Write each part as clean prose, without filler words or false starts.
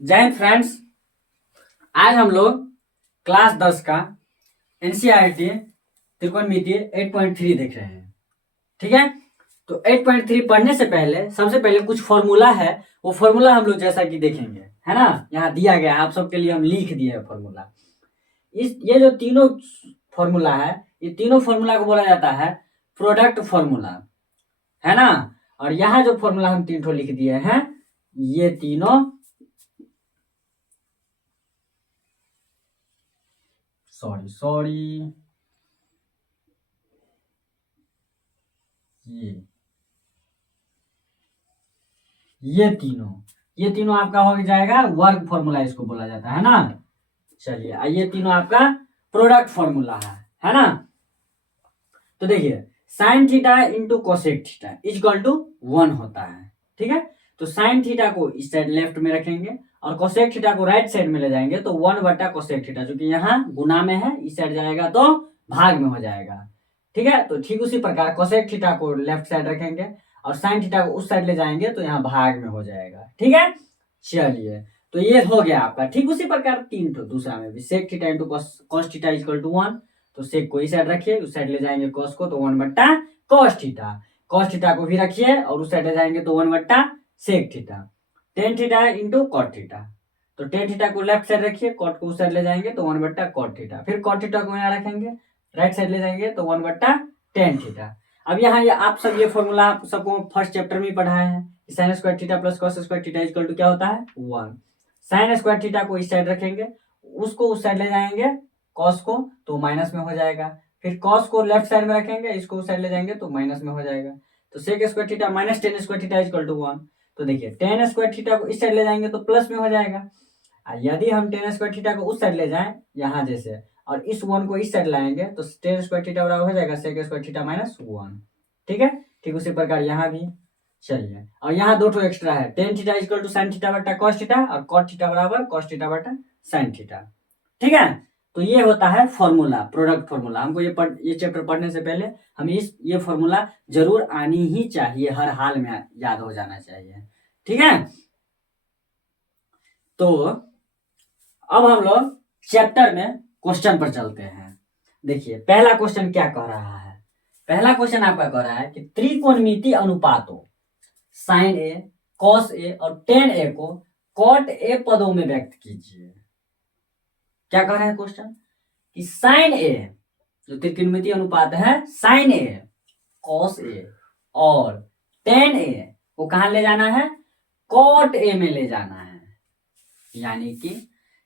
जय हिंद फ्रेंड्स। आज हम लोग क्लास 10 का एनसीईआरटी त्रिकोणमिति 8.3 देख रहे हैं। ठीक है, तो 8.3 पढ़ने से पहले सबसे पहले कुछ फॉर्मूला है, वो फॉर्मूला हम लोग जैसा कि देखेंगे, है ना। यहाँ दिया गया है, आप सबके लिए हम लिख दिए हैं फॉर्मूला। ये जो तीनों फॉर्मूला है, ये तीनों फॉर्मूला को बोला जाता है प्रोडक्ट फॉर्मूला, है ना। और यहाँ जो फॉर्मूला हम तीन ठो लिख दिए हैं, ये तीनों सॉरी ये तीनों आपका हो जाएगा वर्ग फॉर्मूला, इसको बोला जाता है ना। चलिए, ये तीनों आपका प्रोडक्ट फॉर्मूला है ना। तो देखिए, sine theta into cosec theta equal to 1 होता है। ठीक है, तो साइन थीटा को इस साइड लेफ्ट में रखेंगे और कोसेक थीटा को राइट साइड में ले जाएंगे, तो 1 बटा कोसेक थीटा, जो कि यहाँ गुना में है, इस साइड जाएगा तो भाग में हो जाएगा। ठीक है, तो ठीक उसी प्रकार कोसेक थीटा को लेफ्ट साइड रखेंगे और साइन थीटा को उस साइड ले जाएंगे, तो यहाँ भाग में हो जाएगा। ठीक है, चलिए, तो ये हो गया आपका। ठीक उसी प्रकार तीन तो दूसरा में भी sec theta into cos theta equal to 1, तो सेक को इस साइड रखिए, उस साइड ले जाएंगे कॉस को, तो 1 बट्टा कॉस थीटा। कॉस थीटा को भी रखिए और उस साइड ले जाएंगे, तो 1 बट्टा sec theta. Tan theta into cot theta, तो टेन थीटा को लेफ्ट साइड रखिए, कॉट को उस साइड ले जाएंगे, तो 1 बट्टा कॉट थीटा। फिर कॉट थीटा को यहाँ रखेंगे, राइट साइड ले जाएंगे, तो 1 बट्टा टेन थीटा। अब यहाँ ये आप सब ये फॉर्मूला आप सबको फर्स्ट चैप्टर में पढ़ाए हैं। Sine square theta plus cos square theta equal to क्या होता है 1। साइन स्क्वायर थीटा को इस साइड रखेंगे, उसको उस साइड ले जाएंगे कॉस को, तो माइनस में हो जाएगा। फिर कॉस को लेफ्ट साइड में रखेंगे, इसको उस साइड ले जाएंगे, तो माइनस में हो जाएगा। तो sec square theta minus tan square theta equal to 1। तो देखिए, टेन स्क्वायर थीटा को इस साइड ले जाएंगे तो प्लस में हो जाएगा। यदि हम टेन स्क्वायर थीटा को उस साइड ले जाएं यहाँ जैसे, और इस 1 को इस साइड लाएंगे, तो टेन स्क्वायर थीटा बराबर हो जाएगा सेक स्क्वायर थीटा माइनस 1। ठीक है, ठीक उसी प्रकार यहाँ भी। चलिए, और यहाँ दो ठो एक्स्ट्रा है, tan theta equal to sine theta बटा कॉस थीटा, और कॉट थीटा बराबर कॉस थीटा बटा साइन थीटा। ठीक है, तो ये होता है फॉर्मूला, प्रोडक्ट फॉर्मूला। हमको ये चैप्टर पढ़ने से पहले हमें ये फॉर्मूला जरूर आनी ही चाहिए, हर हाल में याद हो जाना चाहिए। ठीक है, तो अब हम लोग चैप्टर में क्वेश्चन पर चलते हैं। देखिए, पहला क्वेश्चन क्या कह रहा है। पहला क्वेश्चन आपका कह रहा है कि त्रिकोणमिति अनुपातों साइन ए, कॉस ए और टेन ए को कॉट ए पदों में व्यक्त कीजिए। क्या कह रहा है क्वेश्चन कि साइन ए, जो त्रिकोणमिति अनुपात है, साइन ए, कॉस ए और टेन ए को कहां ले जाना है, कॉट ए में ले जाना है। यानी कि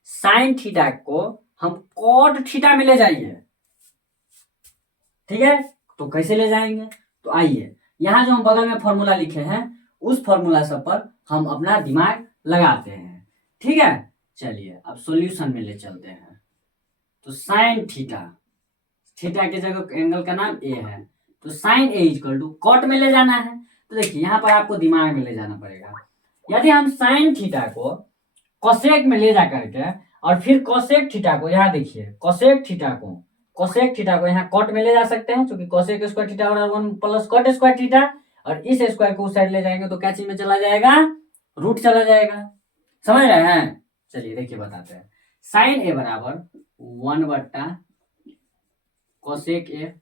साइन थीटा को हम कॉट थीटा में ले जाइए। ठीक है, तो कैसे ले जाएंगे, तो आइए यहां जो हम बगल में फॉर्मूला लिखे हैं, उस फॉर्मूला सब पर हम अपना दिमाग लगाते हैं। ठीक है, चलिए अब सॉल्यूशन में ले चलते हैं। तो साइन थीटा, थीटा की जगह एंगल का नाम ए है, तो sine A equal to cot में ले जाना है। तो देखिए, यहाँ पर आपको दिमाग में ले जाना पड़ेगा। यदि हम साइन थीटा को कोसेक में ले जा करके और फिर कोसेक थीटा को, यहाँ देखिए, कोसेक थीटा को यहाँ कॉट में ले जा सकते हैं, क्योंकि कोसेक स्क्वायर थीटा बराबर 1 प्लस कॉट स्क्वायर थीटा, और इस स्क्वायर को उस साइड ले जाएंगे तो क्या चीज में चला जाएगा, रूट चला जाएगा। समझ रहे हैं, चलिए देखिए बताते हैं। साइन ए बराबर 1 बट्टा कोसेक ए,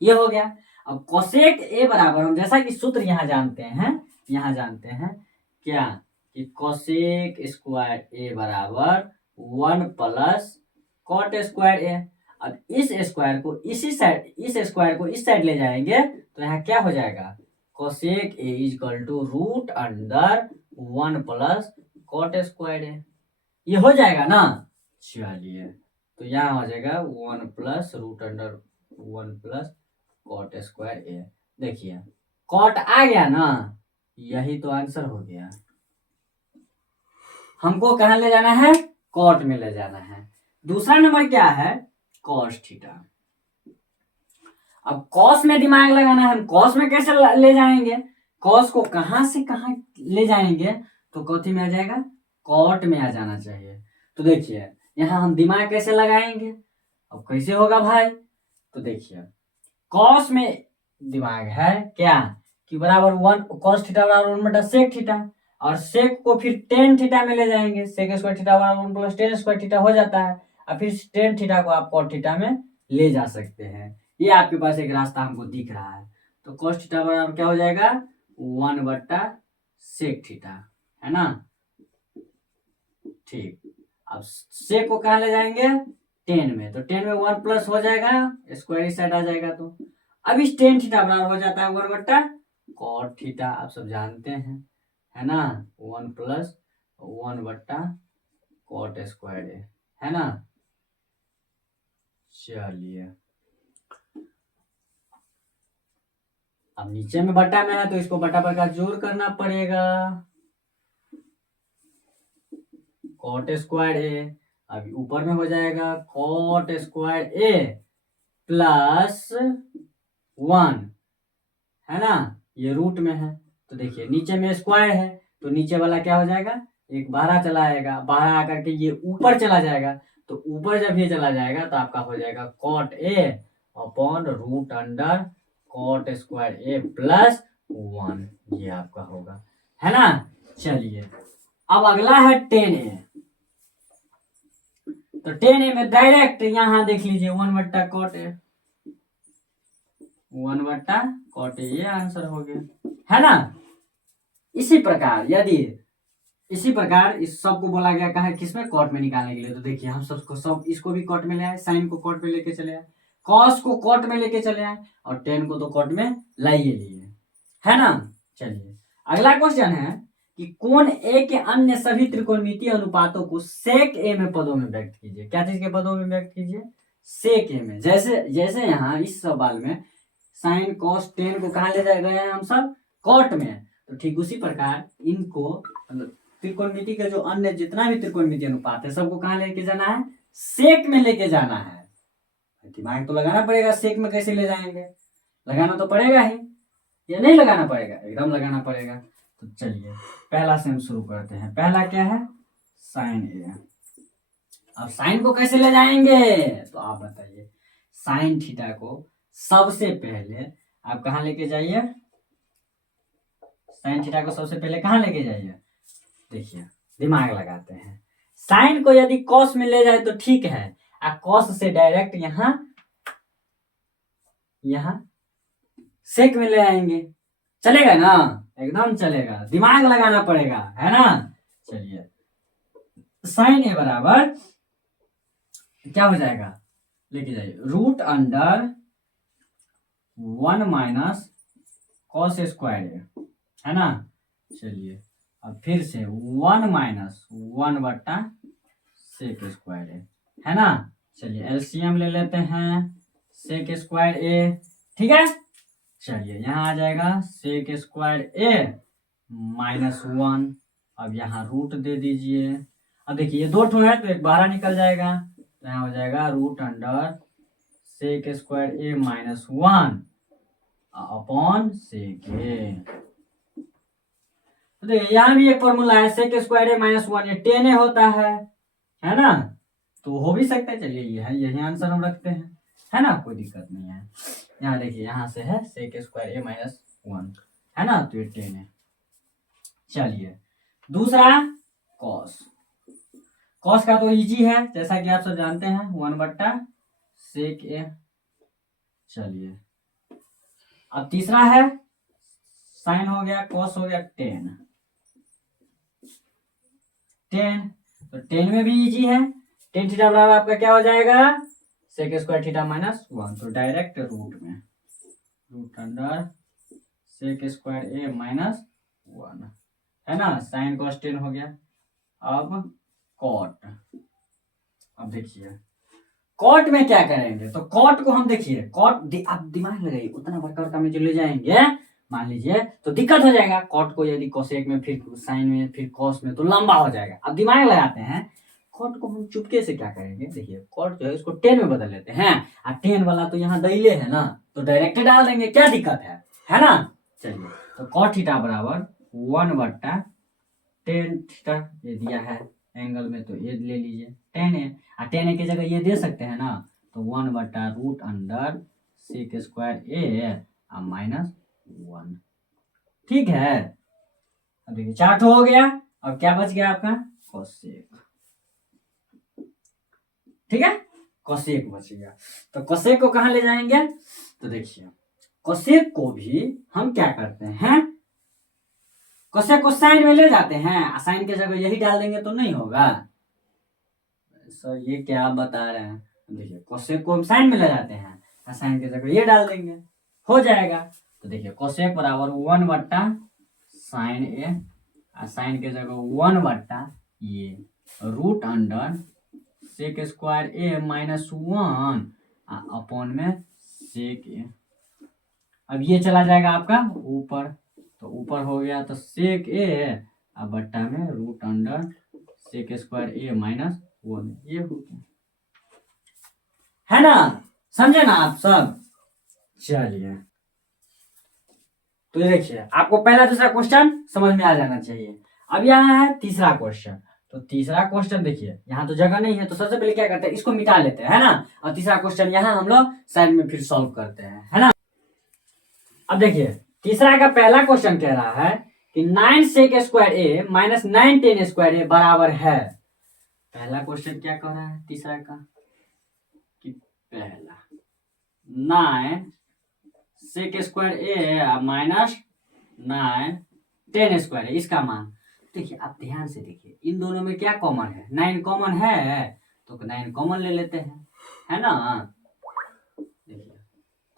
ये हो गया। अब कोसेक ए बराबर हम जैसा कि सूत्र यहाँ जानते हैं क्या, कि कोसेक स्क्वायर ए बराबर 1 प्लस कॉट स्क्वायर ए। अब इस स्क्वायर को इस साइड ले जाएंगे, तो यहाँ क्या हो जाएगा, cosec A equal to root under 1 plus cot square A. ये हो जाएगा ना। चलिए, तो यहाँ हो जाएगा 1 plus root under 1 plus cot square A. देखिए, कॉट आ गया ना, यही तो आंसर हो गया। हमको कहां ले जाना है, कॉट में ले जाना है। दूसरा नंबर क्या है, कॉस थीटा। अब कॉस में दिमाग लगाना है, हम कॉस में कैसे ले जाएंगे, कॉस को कहां से कहां ले जाएंगे, तो कौथी में आ जाएगा, कॉट में आ जाना चाहिए। तो देखिए, यहां हम दिमाग कैसे लगाएंगे, अब कैसे होगा भाई, तो देखिए, कॉस में दिमाग है क्या, कि बराबर 1 कॉस थीटा बराबर 1 बटा सेक थीटा। और सेक को फिर टेन थीटा में ले जाएंगे, सेक स्क्वायर थीटा बराबर 1 प्लस टेन स्क्वायर थीटा हो जाता है, और फिर टेन थीटा को आप कॉट थीटा में ले जा सकते हैं। ये आपके पास एक रास्ता हमको दिख रहा है। तो कॉस थीटा बराबर क्या हो जाएगा 1 बट्टा सेक थीटा, है ना। ठीक, अब सेक को कहाँ ले जाएंगे 10 में, तो 10 में 1 प्लस हो जाएगा, स्क्वायर इस साइड आ जाएगा, तो अब इस टेन थीटा बराबर हो जाता है 1 बट्टा कॉट थीटा, आप सब जानते हैं, है ना। 1 प्लस 1 बट्टा कॉट स्क्वायर है ना। चलिए, अब नीचे में बट्टा में है तो इसको बट्टा पर का जोड़ करना पड़ेगा, कॉट स्क्वायर ए, अभी ऊपर में हो जाएगा कॉट स्क्वायर ए प्लस 1, है ना, ये रूट में है। तो देखिए नीचे में स्क्वायर है तो नीचे वाला क्या हो जाएगा एक बाहर चला आएगा, बाहर आकर के ये ऊपर चला जाएगा, तो ऊपर जब ये चला जाएगा तो आपका हो जाएगा cot A upon root under cot square A plus 1, ये आपका होगा, है ना। चलिए, अब अगला है 10a, तो 10a में डायरेक्ट यहां देख लीजिए 1 बट्टा कॉट ए, 1 बट्टा कॉट ए, ये आंसर हो गया, है ना। इसी प्रकार इस सब को बोला गया कहा किसमें कॉट में निकालने के लिए। तो देखिए हम सब इसको भी कॉट में ले आए, साइन को कॉट में लेके चले आए, कॉस को कॉट में लेके चले आए, और टेन को तो कॉट में लाइए लिए, है ना। चलिए, अगला क्वेश्चन है कि कोण ए के अन्य सभी त्रिकोणमितीय अनुपातों को सेक ए में पदों में व्यक्त कीजिए। क्या चीज के पदों में व्यक्त कीजिए सेक ए में। जैसे यहाँ इस सवाल में साइन कॉस टेन को कहाँ ले जाए गए हैं हम सब कॉट में, तो ठीक उसी प्रकार इनको त्रिकोणमिति के जो अन्य जितना भी त्रिकोणमिति अनुपात है सबको कहाँ लेके जाना है सेक में लेके जाना है। दिमाग तो लगाना पड़ेगा, सेक में कैसे ले जाएंगे, लगाना तो पड़ेगा ही, या नहीं लगाना पड़ेगा, एकदम लगाना पड़ेगा। तो चलिए पहला से हम शुरू करते हैं। पहला क्या है साइन ए। अब साइन को कैसे ले जाएंगे तो आप बताइए। साइन थीटा को सबसे पहले आप कहाँ लेके जाइए, साइन थीटा को सबसे पहले कहाँ लेके जाइए, देखिए दिमाग लगाते हैं। साइन को यदि कॉस में ले जाए तो ठीक है, कॉस से डायरेक्ट यहाँ सेक में ले आएंगे, चलेगा ना, एकदम चलेगा, दिमाग लगाना पड़ेगा, है ना। चलिए, साइन ए बराबर क्या हो जाएगा लेके जाइए root under 1 minus cos square A, है ना। चलिए, अब फिर से 1 माइनस 1 बट्टा सेक स्क्वायर है ना। चलिए एलसीएम ले लेते हैं सेक स्क्वायर ए, ठीक है। चलिए यहाँ आ जाएगा सेक स्क्वायर ए माइनस 1, अब यहाँ रूट दे दीजिए। अब देखिए ये दो ठो है तो एक बाहर निकल जाएगा, तो यहाँ हो जाएगा रूट अंडर सेक स्क्वायर ए माइनस 1 अपॉन सेक ए। तो देखिए यहाँ भी एक फॉर्मूला है सेक स्क्वायर ए माइनस 1, ये 10a होता है ना, तो हो भी सकता है। चलिए ये है, यही आंसर हम रखते हैं, है ना, कोई दिक्कत नहीं है। यहाँ देखिए यहाँ से है सेक स्क्वायर ए माइनस 1, है ना, तो ये 10 है। चलिए दूसरा कॉस, कॉस का तो इजी है जैसा कि आप सब जानते हैं 1 बट्टा सेक ए। चलिए अब तीसरा है साइन हो गया, कॉस हो गया 10, तो 10 में भी इजी है, 10 थीटा बराबर आपका क्या हो जाएगा सेक स्क्वायर थीटा माइनस 1, तो डायरेक्ट रूट में रूट अंडर सेक स्क्वायर ए माइनस 1, है ना। साइन कॉस 10 हो गया। अब कॉट, अब देखिए कॉट में क्या करेंगे, तो कॉट को हम देखिए कॉट आप दिमाग लगाइए, उतना बड़का में जो ले जाएंगे मान लीजिए तो दिक्कत हो जाएगा। कॉट को यदि कोसेक में फिर साइन में फिर कॉस में तो लंबा हो जाएगा। अब दिमाग लगाते हैं, कॉट को हम चुपके से क्या करेंगे, देखिए कॉट जो है इसको 10 में बदल लेते हैं, और 10 वाला तो यहाँ दैले है ना, तो डायरेक्ट डाल देंगे, क्या दिक्कत है ना। चलिए तो कॉट थीटा बराबर 1 बट्टा 10 थीटा ये दिया है एंगल में, तो ये ले लीजिए 10a, और 10a की जगह ये दे सकते हैं ना, तो 1 बट्टा रूट अंडर सेक स्क्वायर ए माइनस 1, ठीक है। अब देखिए 4 हो गया। अब क्या बच गया आपका कोसेक, ठीक है, कोसेक बच गया। तो कोसेक को कहां ले जाएंगे, तो देखिए कोसेक को भी हम क्या करते हैं, कोसेक को साइन में ले जाते हैं, साइन के जगह यही डाल देंगे तो नहीं होगा सर, ये क्या आप बता रहे हैं। देखिए कोसेक को हम साइन में ले जाते हैं, साइन की जगह ये डाल देंगे, हो जाएगा। तो देखिए कोसेक बराबर 1/sin ए, साइन की जगह 1/ये रूट अंडर सेक स्क्वायर ए -1 अपॉन में सेक ए। अब ये चला जाएगा आपका ऊपर, तो ऊपर हो गया तो सेक ए अब बट्टा में रूट अंडर सेक स्क्वायर ए -1, ये हो गया, है ना, समझे ना आप सब। चलिए तो देखिए आपको पहला दूसरा क्वेश्चन समझ में आ जाना चाहिए। अब यहाँ है तीसरा क्वेश्चन। तो तीसरा क्वेश्चन देखिए यहाँ तो जगह नहीं है, तो सबसे पहले क्या करते हैं, इसको मिटा लेते हैं, है ना, और तीसरा क्वेश्चन यहाँ हम लोग साइड में फिर सॉल्व करते हैं, है ना। अब देखिए तीसरा का पहला क्वेश्चन कह रहा है कि 9 सेक स्क्वायर ए -9 टेन स्क्वायर ए बराबर है। पहला क्वेश्चन क्या कह रहा है तीसरा का, कि पहला 9 सेक स्क्वायर ए -9 टेन स्क्वायर है, इसका मान। देखिए आप ध्यान से देखिए इन दोनों में क्या कॉमन है, 9 कॉमन है, तो 9 कॉमन ले लेते हैं, है ना। देखिए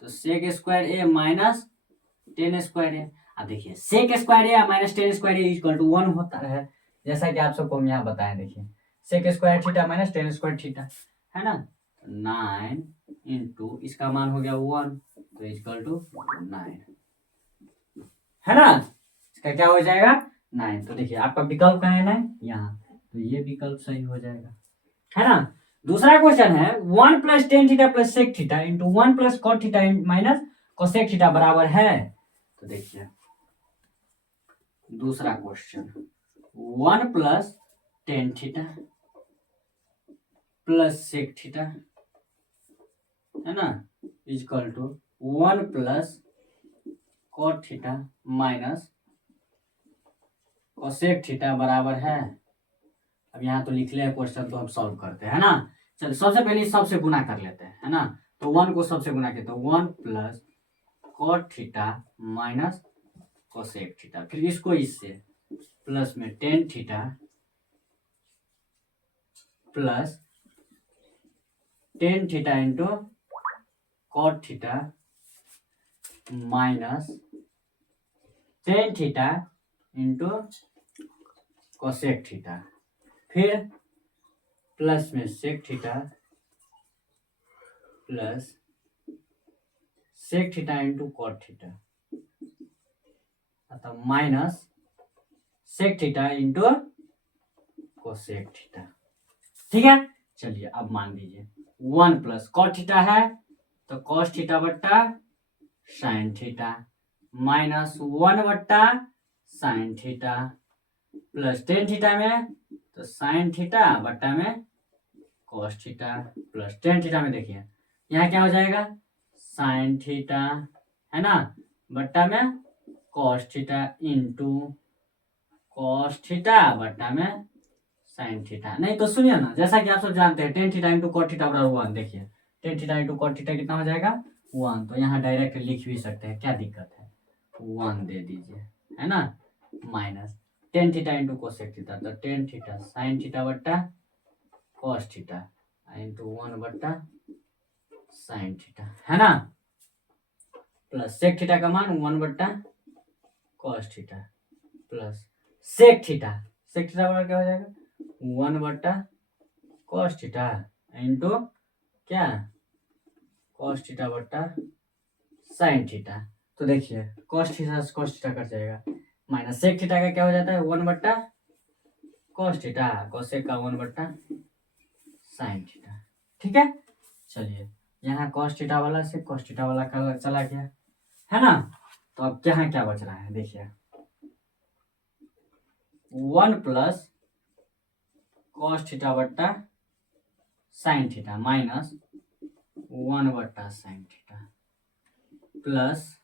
तो सेक स्क्वायर ए -10 स्क्वायर है। अब देखिए sec square A -10 square A equal to 1 होता है, जैसा कि आप सबको हम यहाँ बताएं। देखिए sec square theta -10 square theta, है ना, 9 इंटू इसका मान हो गया 1, तो इक्वल टू 9, है ना, इसका क्या हो जाएगा 9। तो देखिए आपका विकल्प कहाँ है 9 यहाँ, तो ये विकल्प सही हो जाएगा, है ना। दूसरा क्वेश्चन है 1 + tan theta + sec theta into 1 + cot theta minus cosec theta बराबर है। तो देखिए दूसरा question 1 + tan theta + sec theta, है ना, equal to 1 + cot theta minus cosec theta बराबर है। अब यहाँ तो लिख लिया क्वेश्चन, तो हम सॉल्व करते हैं, है ना। चलो सबसे पहले सबसे गुना कर लेते हैं, है ना। तो 1 को सबसे गुना करते हैं, 1 + cot theta minus cosec theta, फिर इसको इससे प्लस में tan theta plus tan theta into cot theta minus tan theta into cosec theta, फिर प्लस में sec theta plus sec theta into cot theta, अतः minus sec theta into cosec theta, ठीक है। चलिए अब मान लीजिए 1 + cot थीटा है तो cos थीटा बट्टा sin theta minus 1/sin theta plus tan theta में तो sin थीटा बट्टा में cos theta plus tan theta में देखिए यहाँ क्या हो जाएगा sin थीटा, है ना, बट्टा में cos theta into cos theta बट्टा में sin थीटा। नहीं तो सुनिए ना, जैसा कि आप सब जानते हैं tan theta into cot theta बराबर 1। देखिए tan theta into cot theta कितना हो जाएगा 1, तो यहाँ डायरेक्ट लिख भी सकते हैं, क्या दिक्कत है, 1 दे दीजिए, है ना, minus tan theta into cosec theta, तो tan थीटा sin थीटा बट्टा cos theta into 1/sin theta, है ना, प्लस sec थीटा का मान 1/cos theta plus sec theta बराबर क्या हो जाएगा 1/cos थीटा इंटू क्या cos थीटा बट्टा sin थीटा। तो देखिए cos थीटा से cos थीटा कट जाएगा, माइनस sec थीटा का क्या हो जाता है 1/cos थीटा, cosec का 1/sin थीटा, ठीक है। चलिए यहाँ cos थीटा वाला से cos थीटा वाला का चला गया, है ना। तो अब यहाँ क्या बच रहा है देखिए 1 + cos थीटा बट्टा sin theta minus 1/sin theta plus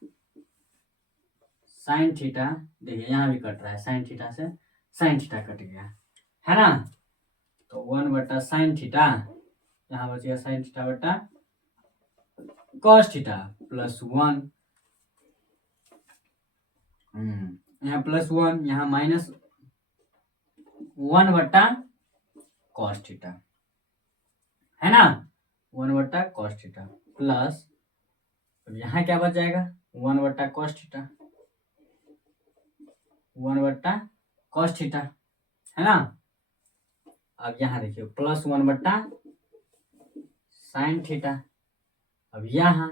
sine theta, देखिए यहाँ भी कट रहा है, साइन थीटा से साइन थीटा कट गया, है ना। तो 1/sin थीटा, यहाँ बच गया साइन थीटा बटा कॉस थीटा प्लस 1, यहाँ +1, यहाँ -1/cos थीटा, है ना, 1/cos थीटा प्लस, अब यहाँ क्या बच जाएगा 1/cos थीटा, 1/cos थीटा, है ना। अब यहाँ देखिए +1/sin थीटा, अब यहाँ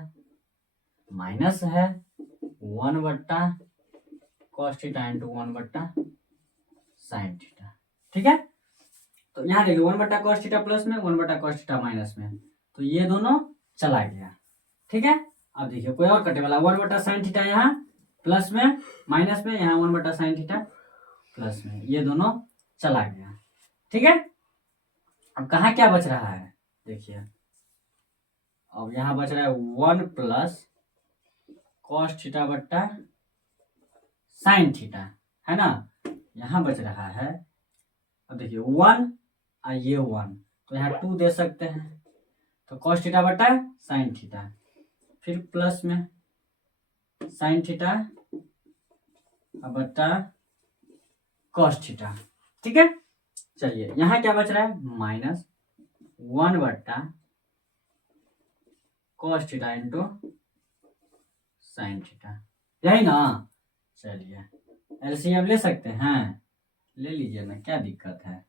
माइनस है 1/cos theta into 1/sin theta, ठीक है। तो यहाँ देखिए 1/cos थीटा प्लस में, 1/cos थीटा माइनस में, तो ये दोनों चला गया, ठीक है। अब देखिए कोई और कटे वाला, 1/sin थीटा यहाँ प्लस में, माइनस में, यहाँ 1/sin थीटा प्लस में, ये दोनों चला गया, ठीक है। अब कहाँ क्या बच रहा है देखिए, अब यहाँ बच रहा है 1+cos थीटा बट्टा साइन थीटा, है ना। यहाँ बच रहा है, अब देखिए 1 और ये 1, तो यहाँ 2 दे सकते हैं, तो cos थीटा बट्टा साइन थीटा, फिर प्लस में साइन थीटा बट्टा cos थीटा, ठीक है। चलिए यहाँ क्या बच रहा है -1/cos theta into sine theta, यही ना। चलिए एलसीएम ले सकते हैं, ले लीजिए ना, क्या दिक्कत है।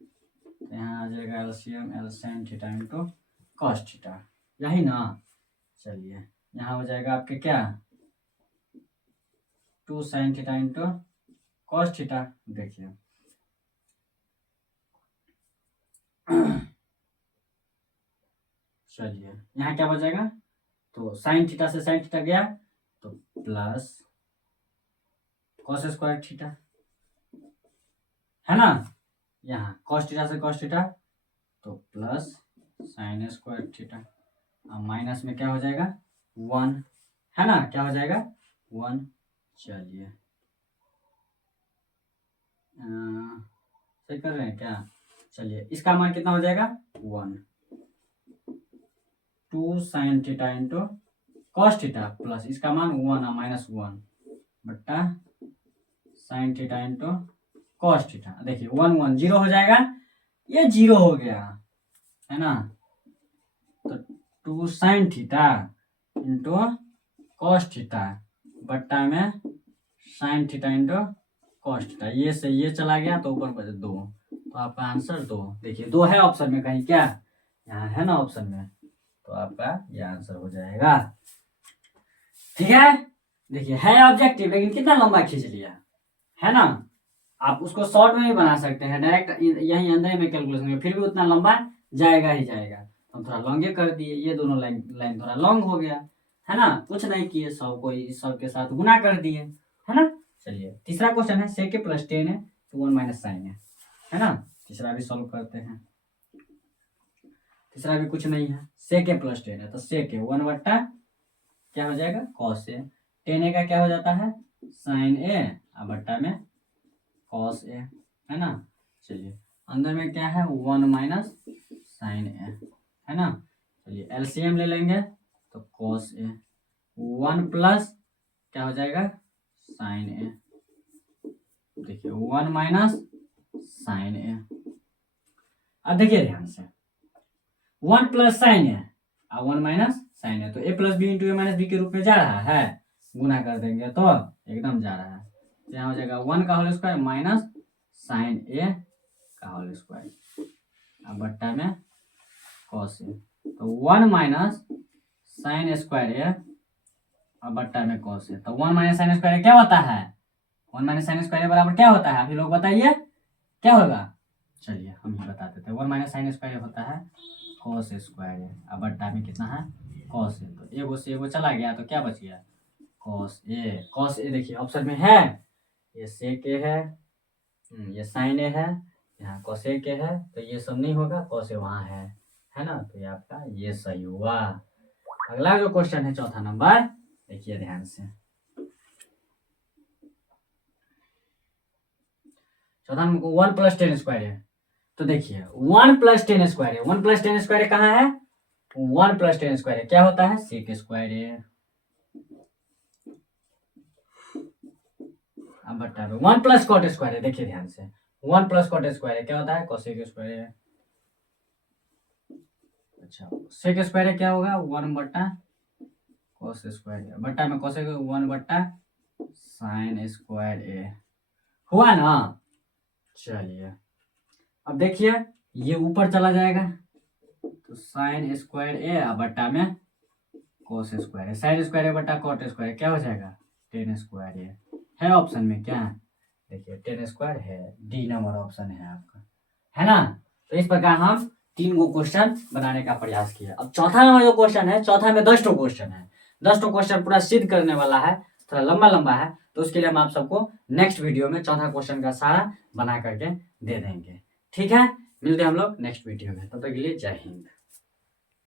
तो यहाँ आ जाएगा LCM L sin theta into cos theta, यही ना। चलिए यहाँ हो जाएगा आपके क्या 2 sin theta into cos theta, देखिए चलिए यहाँ क्या बचेगा, तो साइन थीटा से साइन थीटा गया, तो प्लस cos स्क्वायर थीटा, है ना। यहाँ cos थीटा से cos थीटा, तो प्लस साइन स्क्वायर थीटा, अब माइनस में क्या हो जाएगा 1, है ना, क्या हो जाएगा 1। चलिए सही कर रहे हैं क्या। चलिए इसका मान कितना हो जाएगा 1, 2 sin theta into cos theta plus इसका मान 1 -1 बट्टा sign theta into cos theta, देखिए 1 1 0 हो जाएगा, ये 0 हो गया, है ना। तो 2 sin theta into cos theta बट्टा में sign theta into cos theta, ये से ये चला गया, तो ऊपर बचे 2, तो आपका आंसर 2, देखिए 2 है ऑप्शन में कहीं क्या, यहाँ है ना ऑप्शन में, तो आपका ये आंसर हो जाएगा, ठीक है। देखिए है ऑब्जेक्टिव, लेकिन कितना लंबा खींच लिया, है ना। आप उसको शॉर्ट में भी बना सकते हैं, डायरेक्ट यहीं अंदर में कैलकुलेशन में, फिर भी उतना लंबा जाएगा ही जाएगा, हम थोड़ा लॉन्गे कर दिए, ये दोनों लाइन थोड़ा लॉन्ग हो गया, है ना, कुछ नहीं किए, 100 को 100 के साथ गुना कर दिए, है ना। चलिए तीसरा क्वेश्चन है sec + tan है तो 1 - sin है ना। तीसरा भी सॉल्व करते हैं, तीसरा भी कुछ नहीं है, sec + tan है, तो sec 1 बट्टा क्या हो जाएगा cos a, tan a का क्या हो जाता है sin a और बट्टा में cos a, है ना। चलिए अंदर में क्या है 1 - sin a, है ना। चलिए एलसीएम ले लेंगे, तो cos a 1 प्लस क्या हो जाएगा sin a, देखिए 1 - sin a। अब देखिए ध्यान से 1 + sin a और 1 - sin a, तो a + b into a - b के रूप में जा रहा है, गुना कर देंगे तो एकदम जा रहा है, तो यहाँ हो जाएगा 1 का whole square minus sin a का होल स्क्वायर अब बट्टा में cos a, तो 1 - sin स्क्वायर a और बट्टा में cos a, तो 1 - sin स्क्वायर क्या होता है, 1 - sin स्क्वायर बराबर क्या होता है, आप ही लोग बताइए क्या होगा। चलिए हम ही बता देते हैं, 1 - sin स्क्वायर होता है cos स्क्वायर है, अब बट्टा में कितना है cos a, तो एगो से एगो चला गया, तो क्या बच गया cos a देखिए ऑप्शन में है, ये sec a है, ये sin a है, यहाँ cos a के है, तो ये सब नहीं होगा, cos a वहाँ है ना, तो ये आपका ये सही हुआ। अगला जो क्वेश्चन है चौथा नंबर, देखिए ध्यान से, चौथा नंबर 1 प्लस टेन स्क्वायर है, तो देखिए 1 प्लस टेन स्क्वायर है, 1 प्लस टेन स्क्वायर कहाँ है, 1 प्लस टेन स्क्वायर है, क्या होता है, सेक स्क्वायर है। अब बटा 1 प्लस कॉट स्क्वायर है, देखिए ध्यान से 1 प्लस कॉट स्क्वायर है, क्या होता है, कोसेक स्क्वायर है। अच्छा सेक स्क्वायर है क्या होगा, 1 बटा कोस स्क्वायर ए, बट्टा में कोसेक 1 बट्टा साइन स्क्वायर ए, हुआ ना। चलिए अब देखिए ये ऊपर चला जाएगा, तो साइन स्क्वायर ए बट्टा में कोस स्क्वायर है, साइन स्क्वायर ए बट्टा कॉट स्क्वायर क्या हो जाएगा, टेन स्क्वायर ए है ऑप्शन में क्या, देखिए टेन स्क्वायर है, डी नंबर ऑप्शन है आपका, है ना। तो इस प्रकार हम 3 गो क्वेश्चन बनाने का प्रयास किया। अब चौथा नंबर जो क्वेश्चन है, चौथा में 10 क्वेश्चन है, 10 क्वेश्चन पूरा सिद्ध करने वाला है, थोड़ा लंबा लंबा है, तो उसके लिए हम आप सबको नेक्स्ट वीडियो में चौथा क्वेश्चन का सारा बना करके दे देंगे। ठीक है, मिलते हैं हम लोग नेक्स्ट वीडियो में, तब तक के लिए जय हिंद।